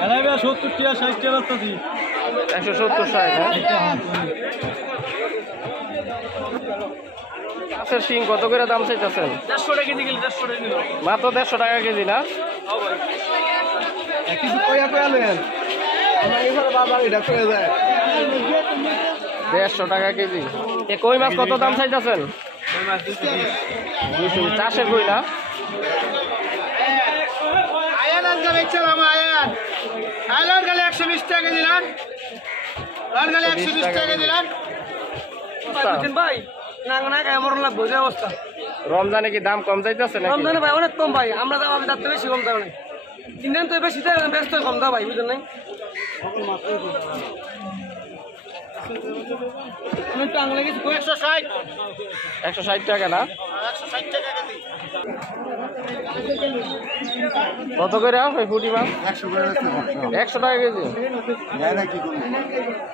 70 টাকা 60 টাকা লাগতেছি 170 60 মাছের শিং কত করে দাম চাইতেছেন? 150 টাকা কেজি গেলে 150 টাকা কিলো মাত্র 150 টাকা কেজি না? কিছু কইয়া কইয়া নেন আমার এবারে বাজার এটা করে যায় 150 টাকা কেজি। এ কই মাছ কত দাম চাইতেছেন? ওই মাছ 200 চাষের কই না? আয়ান আনতে বেচলাম আয়ান আয়ান গেলে 120 টাকা দিলাম আয়ান গেলে 120 টাকা দিলাম বুঝছেন ভাই না না গায় মরন লাগবে যে অবস্থা। রমজানে কি দাম কম চাইতেছে নাকি? রমজানে ভাই অনেক কম ভাই আমরা দাম আমি তার বেশি কম দাও নাই কিনেন তো বেশি দেয় ব্যস্ত কম দাও ভাই বুঝলেন নাই আমি তো আঙুলে গেছি 160 160 টাকা না? 160 টাকা কেজি কত করে ওই পুঁটি মাছ? 100 করে 100 টাকা কেজি। যায় না কি করব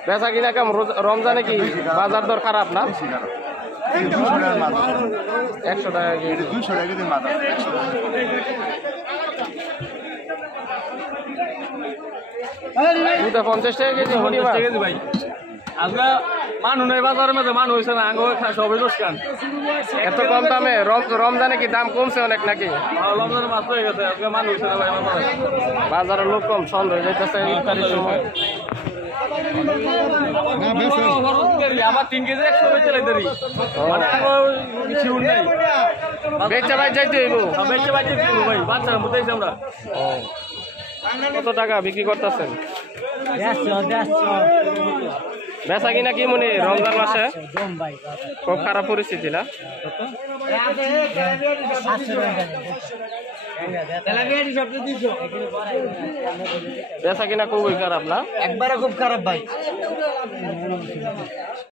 বেচা কিনা কেমন? রমজানে কি বাজার দর খারাপ না? 200 টাকার মাছ 100 টাকা কেজি। 200 টাকা কেজির মাছ 100 দুটা 50 টাকা কেজি পুঁটি মাছ। কেজি ভাই আজকে মানুষ নেই বাজারের মধ্যে মানুষ হয়েছে না আঙ্গো সবাই দোষকান এত কম দামে? রমজানে কি দাম কমছে অনেক নাকি? রমজানের মাছ হয়ে গেছে আজকে মানুষ হয়েছে না ভাই বাজারে বাজারের লোক কম, সন্দেহ হয়ে যাইতেছে ইফতারির সময়। আবার 3 কেজি 100 বেচে লাই দেরি মানে আঙ্গো কিছু নাই বেচা ভাই যাইতে হইব। বেচে বাইতে ভাই বাচ্চার মধ্যে আমরা কত টাকা বিক্রি করতেছেন? বেচা কিনা কি মনে রমজান মাসে খুব খারাপ পরিস্থিতি না? বেচা কিনা খুবই খারাপ না? একবারে খুব খারাপ ভাই।